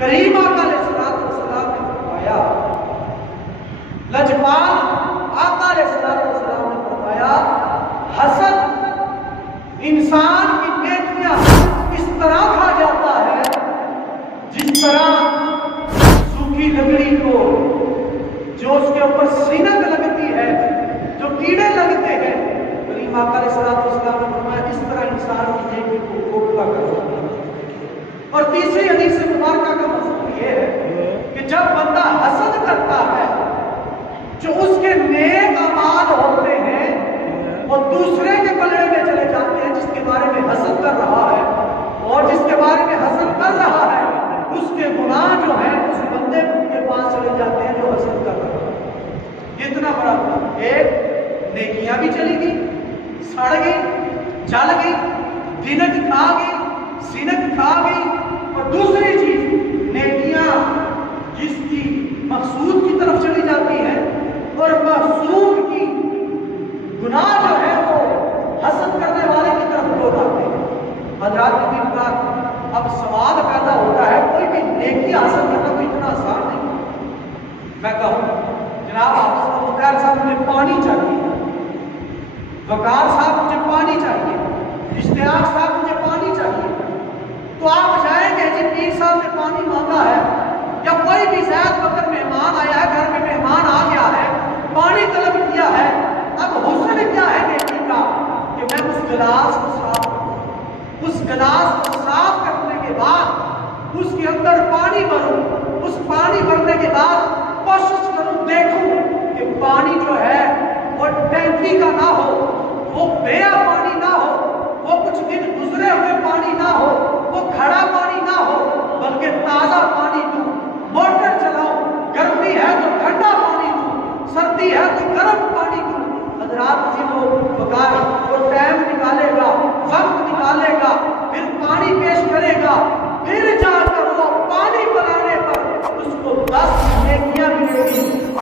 کریم آقا علیہ السلام نے فرمایا، لجپال آقا علیہ السلام نے فرمایا، حسد انسان کی نیکیاں اس طرح کھا جاتا ہے جس طرح سوکھی لکڑی کو جو اس کے اوپر سینگ لگتی ہے، جو کیڑے لگتے ہیں، کریم آقا علیہ السلام نے فرمایا اس طرح انسان کی نیکی کو کھوکھلا کر دیتا ہے۔ اور تیسری حدیث مبارکہ کا مضمون یہ ہے کہ جب بندہ حسد کرتا ہے، جو اس کے نیک اعمال ہوتے ہیں وہ دوسرے کے پلڑے میں چلے جاتے ہیں جس کے بارے میں حسد کر رہا ہے، اور جس کے بارے میں حسد کر رہا ہے اس کے گناہ جو ہیں اس بندے کے پاس چلے جاتے ہیں جو حسد کر رہا ہے۔ اتنا بڑا گناہ، ایک نیکیاں بھی چلی گئی، سڑ گئی، جل گئی، دینت کھا گئی، زینت کھا گئی، اور دوسری چیز نیکیاں جس کی مقصود کی طرف چلی جاتی ہے اور مقصود کی گناہ جو ہے وہ حسد کرنے والے کی طرف لوٹ آتے ہیں۔ حضرات کی بات، اب سوال پیدا ہوتا ہے کوئی بھی نیکی حاصل کرنا کوئی اتنا آسان نہیں۔ میں کہوں جناب حافظ مختار صاحب مجھے پانی چاہیے، وقار صاحب مجھے پانی چاہیے، اشتیاق صاحب مجھے پانی چاہیے، تو آپ جائیں گے جی پیر صاحب نے پانی مانگا ہے، یا کوئی بھی زید بکر مہمان آیا ہے، گھر میں مہمان آ گیا ہے، پانی طلب کیا ہے، اب حسن کیا ہے نیکی کا کہ میں اس گلاس کو صاف کروں، اس گلاس کو صاف کرنے کے بعد اس کے اندر پانی بھروں، اس پانی بھرنے کے بعد کوشش کروں دیکھوں کہ پانی جو ہے وہ ٹینکی کا نہ ہو، وہ بیا پانی نہ ہو، وہ کچھ دن گزرے ہوئے پانی نہ ہو،